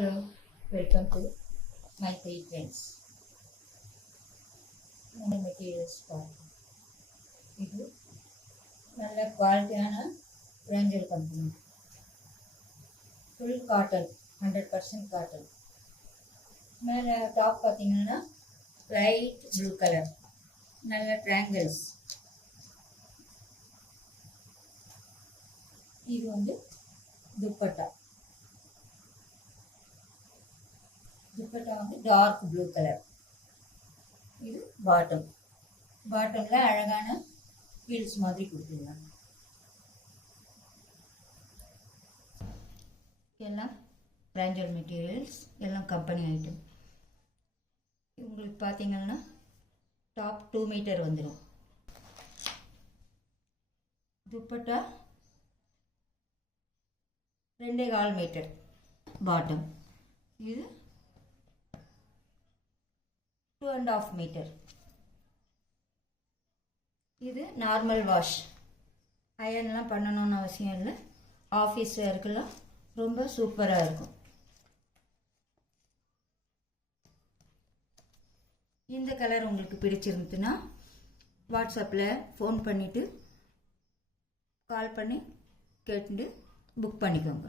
Hello, welcome to my three friends. ನನ್ನ materials பார்க்கலாம். இது நல்ல குவாலிட்டியான ரேஞ்சல் கம்பெனி. Full cotton, 100% cotton. மேலே டாப் பார்த்தீங்கன்னா லைட் ப்ளூ கலர், நல்ல ட்ரையாங்கிள்ஸ். இது வந்து துப்பட்டா. துப்பட்டா வந்து டார்க் ப்ளூ கலர். இது பாட்டம்ல அழகான ஹீல்ஸ் மாதிரி கொடுத்துருந்தாங்க. எல்லாம் பிராண்டட் மெட்டீரியல்ஸ், எல்லாம் கம்பெனி ஐட்டம். உங்களுக்கு பார்த்தீங்கன்னா டாப் 2 மீட்டர் வந்துடும். Dupatta 2.25 metre bottom. இது 2.5 மீட்டர். இது நார்மல் வாஷ், அயன்லாம் பண்ணணும்னு அவசியம் இல்லை. ஆஃபீஸ் வேர்க்கெல்லாம் ரொம்ப சூப்பராக இருக்கும். இந்த கலர் உங்களுக்கு பிடிச்சிருந்துச்சுன்னா வாட்ஸ்அப்பில் ஃபோன் பண்ணிவிட்டு கால் பண்ணி கேட்டு புக் பண்ணிக்கோங்க.